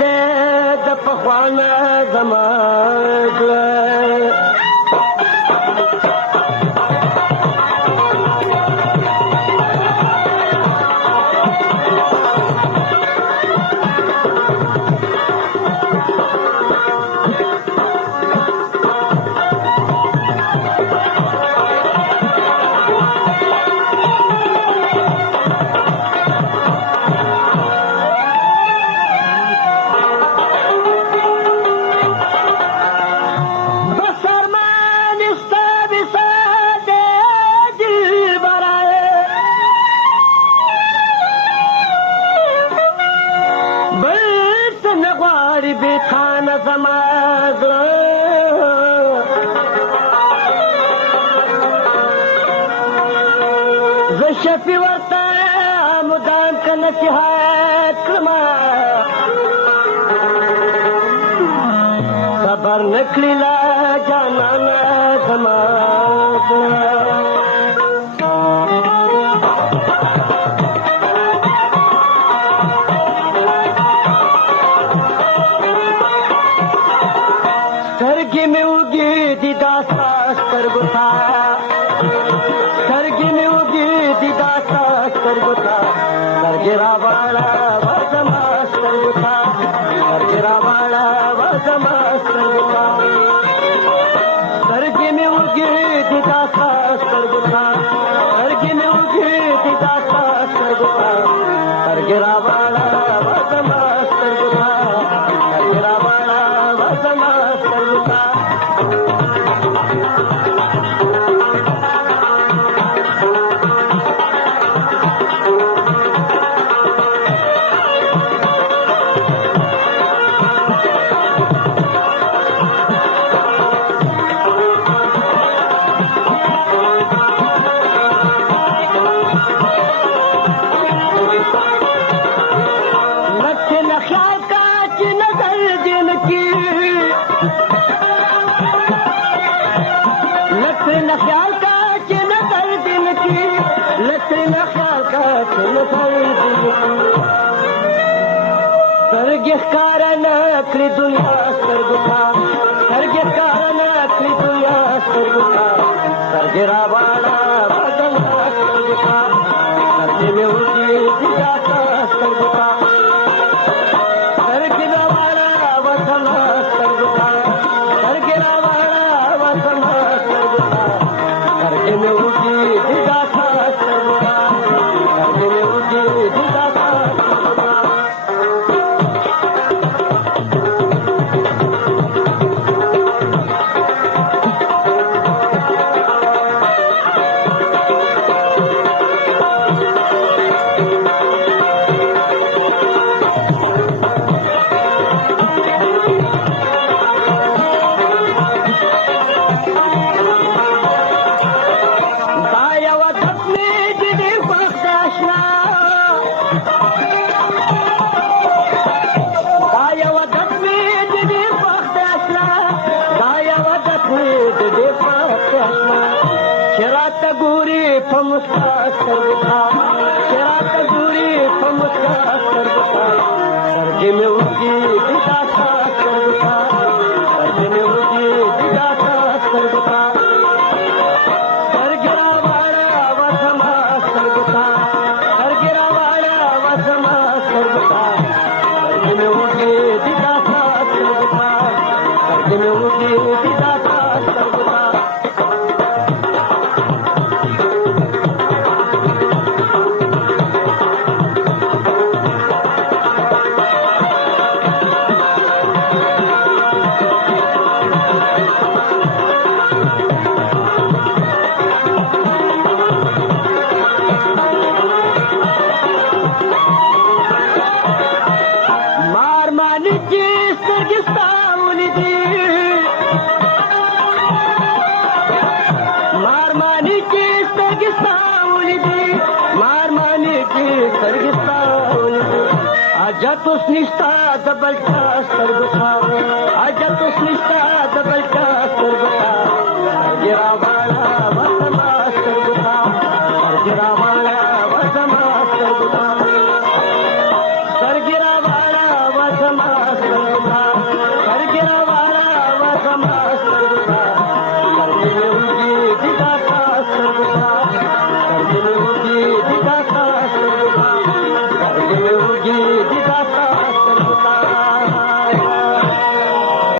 دې د پخوانه زما زړه شفی ورته مدام که نصیحت کړما صبر نکړي لا جانانه زما سترګې مې وږي دي دا ستا سترګو ته سترګې مې وږي دي دا ستا سترګو ته سترګې راواړه زما سترګو ته سترګې راواړه زما سترګو ته سترګې مې وږي دي دا ستا سترګو ته سترګې مې وږي دي دا ستا سترګو ته سترګې راواړه زما سترګو ته سترګې راواړه زما سترګو ته سترګې ښکاره نه کړي دنیا سترګو ته سترګې ښکاره نه کړي دنیا سترګو ته سترګې راواړه زما سترګو ته سترګې مې وږي دي دا ستا سترګو ته سترګې راواړه زما سترګو ته سترګې راواړه زما سترګو ته سترګې مې وږي دي دا ستا سترګو ته سترګې مې وږي دي دا ستا سترګو ته شراته ګوري په مسکا سترګو ته شراته ګوري په مسکا سترګو ته سترګې مې وږي دي دا ستا سترګو ته سترګې مې وږي دي دا ستا سترګو ته سترګې راواړه زما سترګو ته سترګې راواړه زما سترګو ته سترګې مې وږي دي دا ستا سترګو ته سترګې مې وږي دي دا ستا سترګو ته Ajat us nishta double caster gutha Ajat us nishta double caster gutha Girawala vasamaster gutha Girawala vasamaster gutha Girawala vasamaster سترګو ته سرګې راواړه وه زما